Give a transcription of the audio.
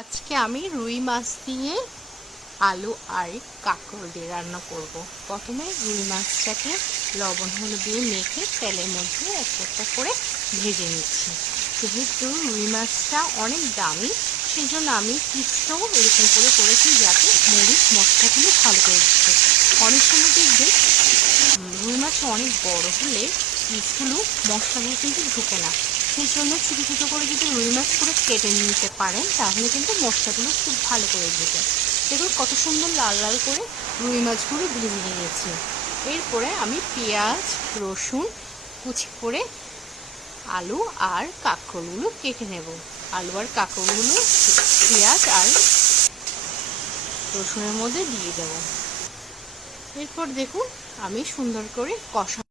আজকে আমি রুই মাছ দিয়ে আলু আর কাঁকরোল দিয়ে রান্না করব। প্রথমে রুই মাছটাকে লবণ হলুদ দিয়ে মেখে তেলের মধ্যে একটা একটা করে ভেজে নিচ্ছি। যেহেতু রুই মাছটা অনেক দামি, সেই জন্য আমি পিসটাও এরকম করে করেছি যাতে মরিচ মশলাগুলো ভালো করে দিচ্ছে। অনেক সময় দেখবেন রুই মাছ অনেক বড় হলে পিসগুলো মশলাগুলো কিন্তু ঢুকে না। সেই জন্য ছোটো ছোটো করে যদি রুই মাছ করে কেটে নিতে পারেন তাহলে কিন্তু মশলাগুলো খুব ভালো করে দিতে। দেখুন কত সুন্দর লাল লাল করে রুই মাছগুলো ভেজে নিয়েছি। এরপরে আমি পেঁয়াজ রসুন কুচি করে আলু আর কাঁকরোলগুলো কেটে নেব। আলু আর কাঁকরোলগুলো পেঁয়াজ আর রসুনের মধ্যে দিয়ে দেব। এরপর দেখুন আমি সুন্দর করে কষা